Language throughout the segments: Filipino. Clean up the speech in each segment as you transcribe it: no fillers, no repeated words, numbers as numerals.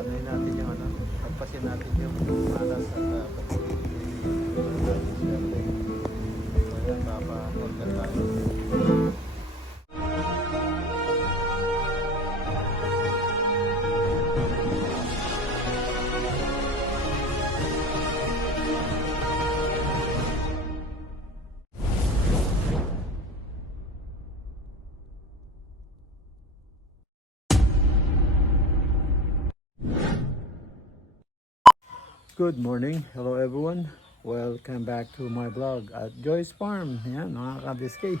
ano natin yung ano, pagpasin natin yung malas at swerte. So yan, papa-order tayo. Good morning, hello everyone. Welcome back to my vlog at Joy's Farm. Yan, mga ka-BSK.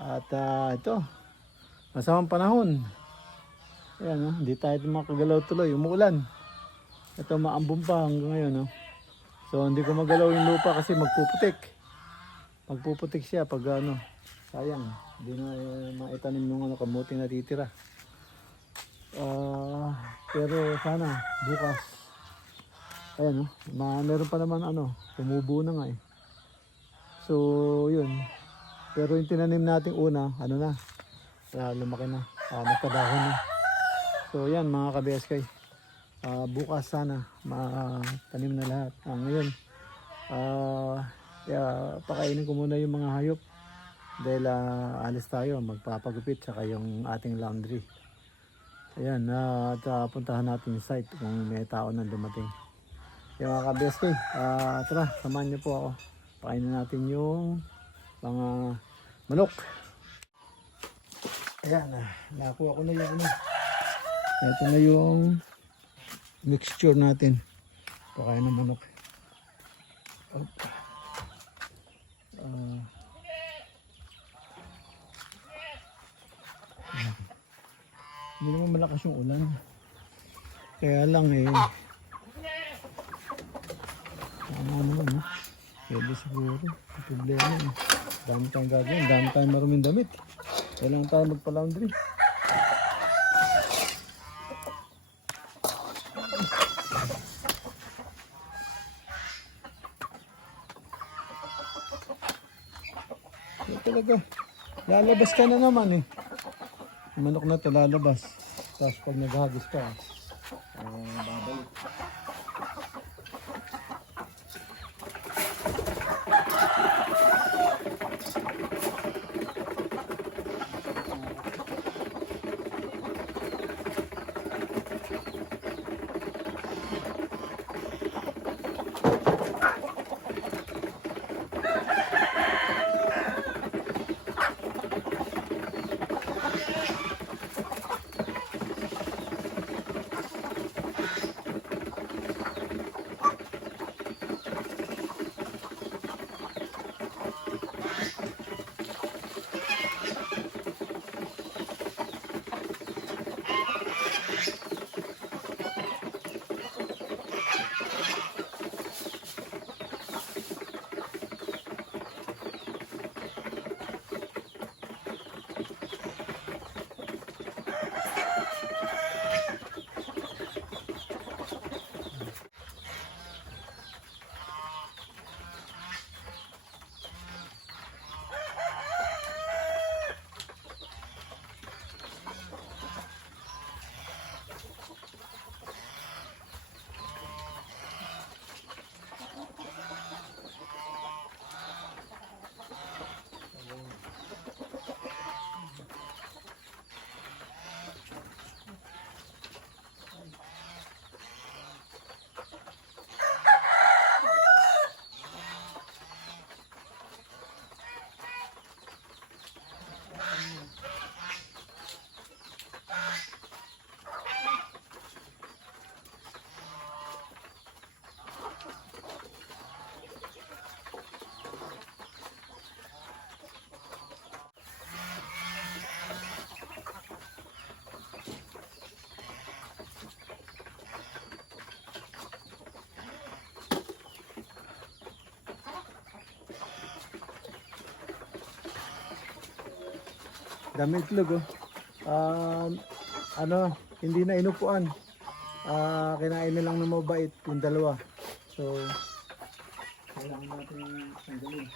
At ito, masamang panahon. Ayan, hindi tayo makagalaw tuloy, umuulan. Ito maambon pa hanggang ngayon. So hindi ko magalaw yung lupa kasi magpuputik siya pag sayang, hindi na maitanim yung kamuting natitira. Pero sana bukas, ayan meron pa naman tumubo na nga eh. So yun, pero yung tinanim natin una, lumaki na, nagkadahon na. So yan mga ka-BSK, bukas sana matanim na lahat. Ngayon pakainin ko muna yung mga hayop dahil alis tayo, magpapagupit saka yung ating laundry. Ayan, at puntahan natin yung site kung may tao na dumating. Yung mga ka-BSK, tara, samahan niyo po ako. Pakainin natin yung mga manok. Ayan, nakuha ko na yung ito na yung mixture natin. Pakain ng manok. Hindi naman malakas yung ulan. Kaya lang pwede siguro. Problema dami tayong gagawin, dami tayong maruming damit. Kailangan tayo magpa-laundry. Talaga, lalabas ka na naman yung manok na ito lalabas. Tapos pag naghagis ka, babalik. Dami itlog oh. Ano, hindi na inupuan. Kinain na lang ng mabait yung dalawa. So, kailangan natin tanggalin.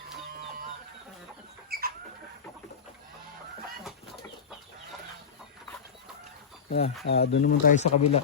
Doon naman tayo sa kabila.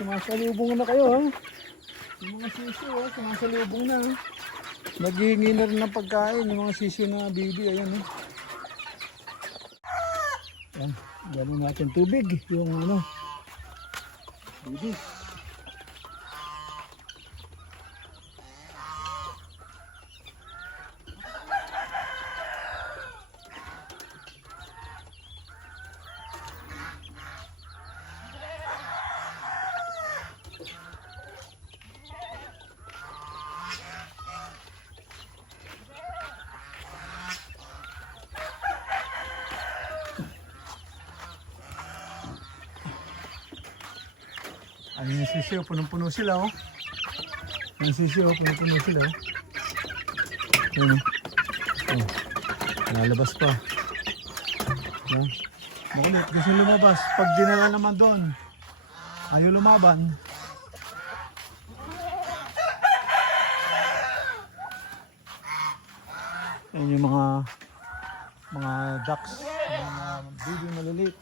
Sumasalubong na kayo ha. Yung mga sisiyo sumasalubong na ha. Naghihingi na rin ng pagkain yung mga sisiyo na bibi. Ayan ha. Ayan, gano'n natin tubig yung ano bibi. Ay, yung sisiyo, punong-puno sila oh. Yung sisiyo, punong-puno sila oh. Yan oh. Lalabas pa. Yan. Makulit, kasi lumabas. Pag dinala naman doon, ayaw lumaban. Yan yung mga ducks, mga baby maliliit.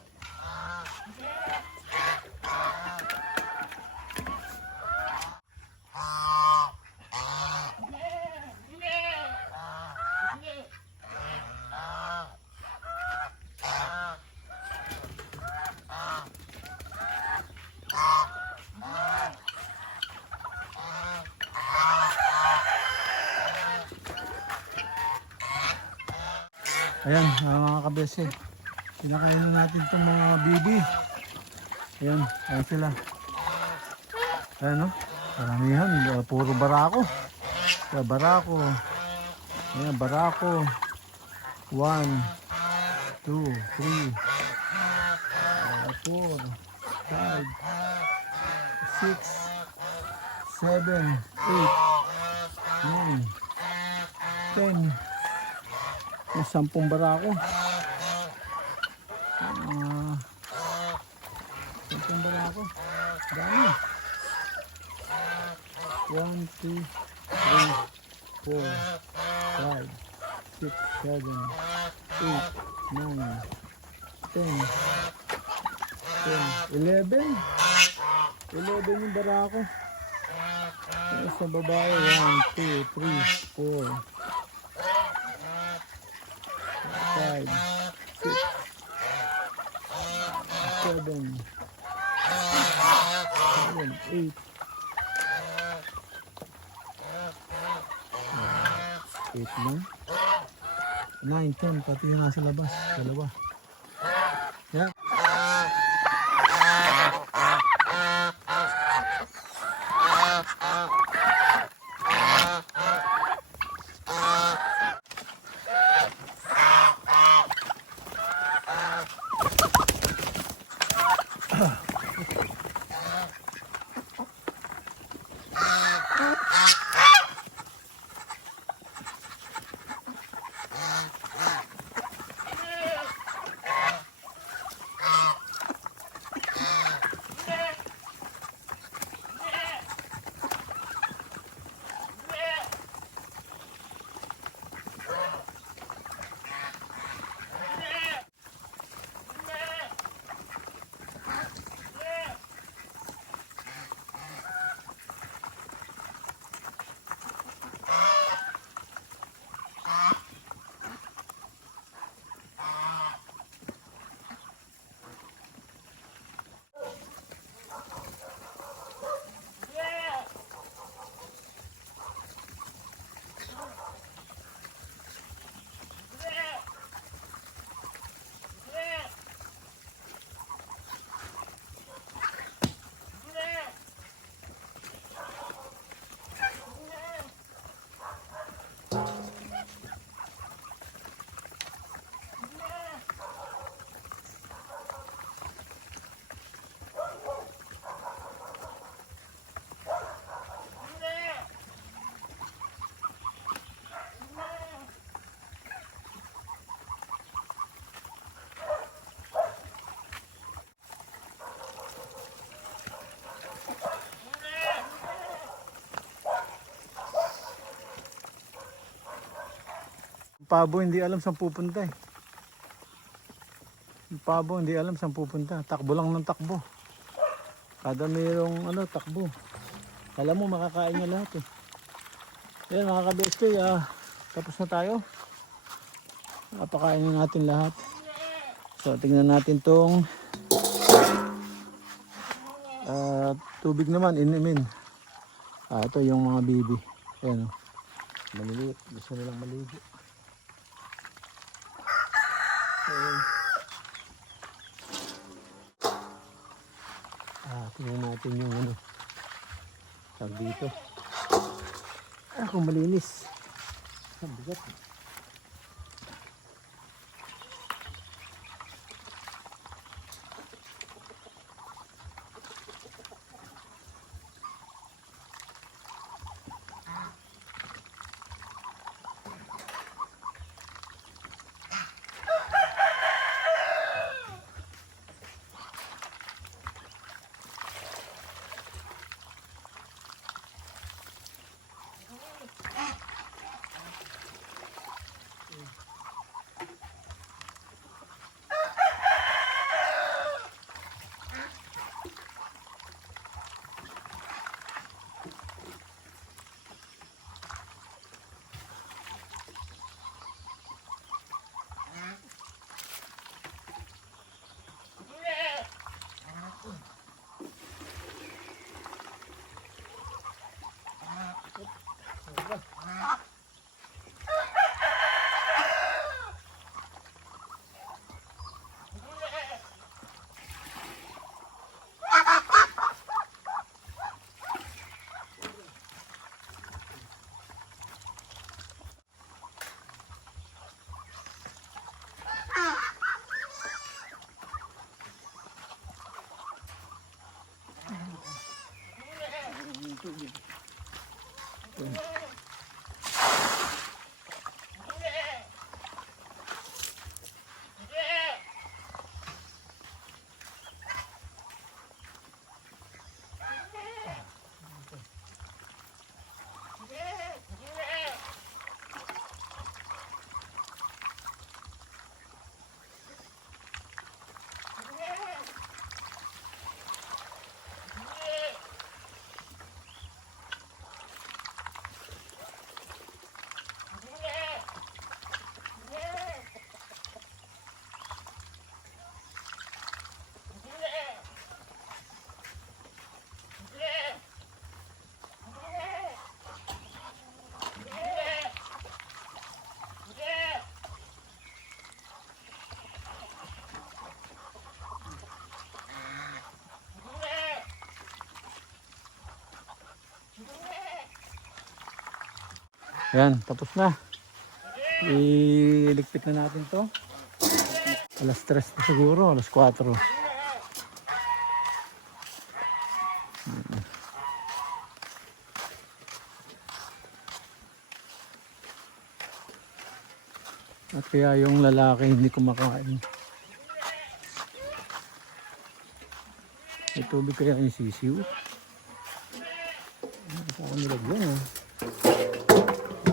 Ayan, mga kabese. Pinakainin natin itong mga bibi. Ayan, ayan sila. Ayan no, karamihan, puro barako. Kaya barako. Ayan, barako. 1, 2, 3, 4, 5, 6, 7, 8, 9, 10. May 10 barako. 10 yung bala ako. Dami. 1, 2, 3, 4, 5, 6, 7, 8, 9, 10, 11. 11 yung barako. Sa babae, 1, 2, 3, 4, 5, 6, 7, 8, 8 lang. 9, 10, pati yung nasa labas. Dalawa. Yan. Pabo hindi alam saan pupunta eh. Yung pabo hindi alam saan pupunta. Takbo lang ng takbo. Kada mayroong takbo. Kala mo makakain niya lahat eh. Yan mga ka-BSK, tapos na tayo. Napakainin natin lahat. So tingnan natin tong tubig naman, inimin. Ito yung mga bibi. Ayan o. Maliliit. Gusto nilang maligo. Tingnan natin yung tag dito. Kung malinis. Ang bigat. Yan, tapos na. Iligpit na natin to. Alas 3 na siguro, alas 4. At kaya yung lalaki hindi kumakain. May tubig kaya yung sisiw. Ano ko nilagyan eh.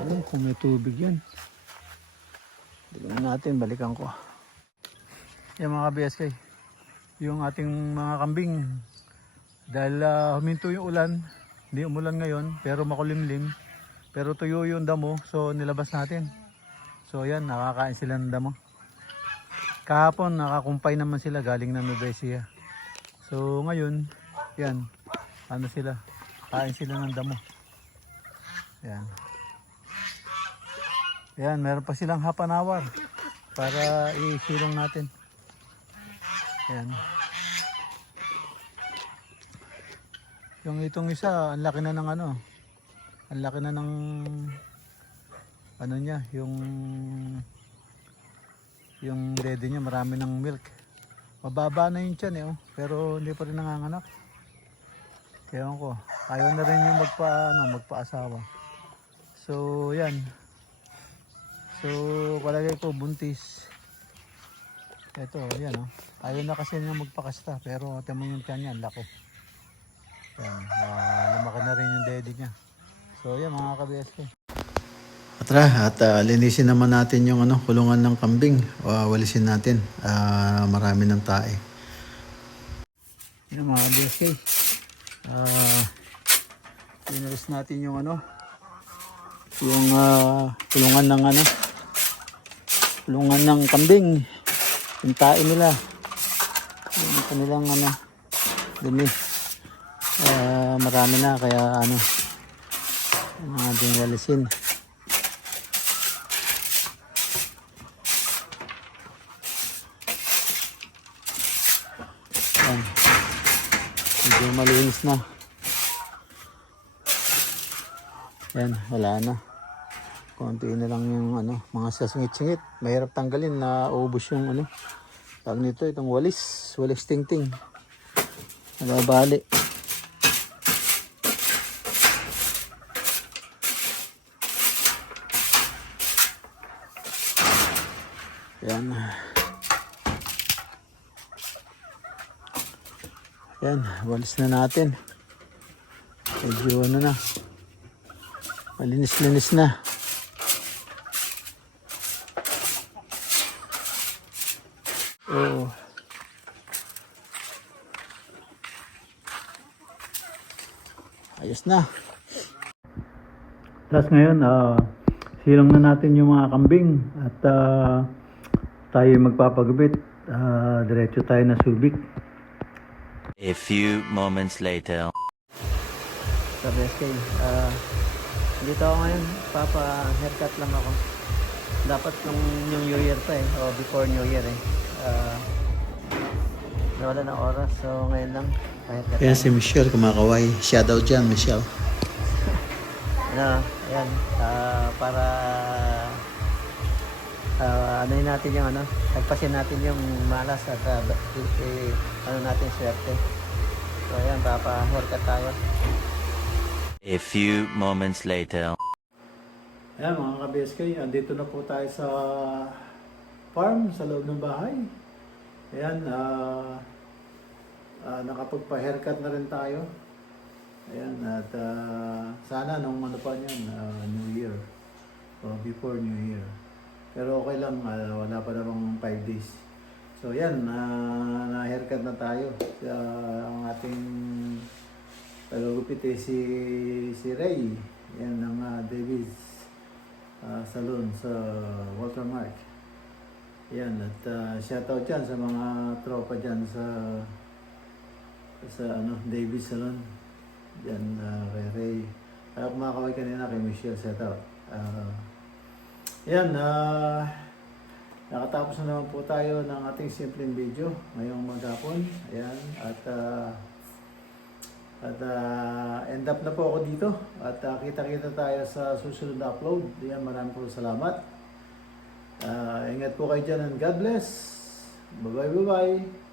Ano kung may tubig yan. Tignan natin, balikan ko. Yan mga BSK. Yung ating mga kambing. Dahil huminto yung ulan. Hindi umulan ngayon pero makulimlim. Pero tuyo yung damo so nilabas natin. So yan, nakakain sila ng damo. Kahapon nakakumpay naman sila galing ng Nueva Ecija. So ngayon, yan, ano sila, kain sila ng damo. Yan. Yan, meron pa silang half an hour para isilong natin. Yan. Yung itong isa, ang laki na ng ano, ang laki na ng ano niya, yung dede niya, marami ng milk. Mababa na yung tiyan eh, oh. Pero hindi pa rin nanganganak. Kaya ko, ayaw na rin yung magpa-asawa. So yan. So palagay ko buntis. Ito, yan oh. Ayaw na kasi niya magpakasta, pero tamo yung tiyan niya, laki. Yan, lumaki na rin yung dede niya. So yan mga ka-BSK. At linisin naman natin yung kulungan ng kambing. Walisin natin. Marami ng tae. Yan mga BSK. Linalis natin yung yung kulungan ng kulungan ng kambing. Yung tae nila. Yung kanilang dumi. Marami na kaya ating walisin. Medyo malinis na. Yan, wala na. Konti na lang yung mga sasingit-singit. Mahirap tanggalin na ubos yung tawag nito, itong walis tingting. Nababali. Yan. Yan, walis na natin. Medyo na. Malinis-linis na. Oh. Ayos na. Tapos ngayon, silong na natin yung mga kambing at tayo magpapagupit. Diretso tayo na Subic. A few moments later. Sa BSK, dito ako ngayon, haircut lang ako. Dapat yung New Year pa o before New Year nawala ng oras, so ngayon lang haircut. Ayan si Michelle kumakaway, shadow dyan Michelle. Ayan, para anuhin natin yung tagpasin natin yung malas at natin swerte. So ayan, haircut tayo. A few moments later. Ayan mga ka-BSK, andito na po tayo sa farm, sa loob ng bahay. Ayan, nakapagpa-haircut na rin tayo. Ayan, at sana nung pa niyan, New Year, o before New Year. Pero okay lang, wala pa namang 5 days. So yan, na-haircut na tayo. Ang ating palugupit si Ray. Yan ng David's Salon sa Watermark. Yan, at shoutout dyan sa mga tropa dyan sa David's Salon. Yan, kay Ray. Kaya kumakaway kanina kay Michelle, shoutout. Yan, nakatapos na naman po tayo ng ating simpleng video ngayong maghapon. Ayan, at At end up na po ako dito. At kita-kita tayo sa susunod na upload. Yan, maraming po salamat. Ingat po kayo dyan and God bless. Bye-bye.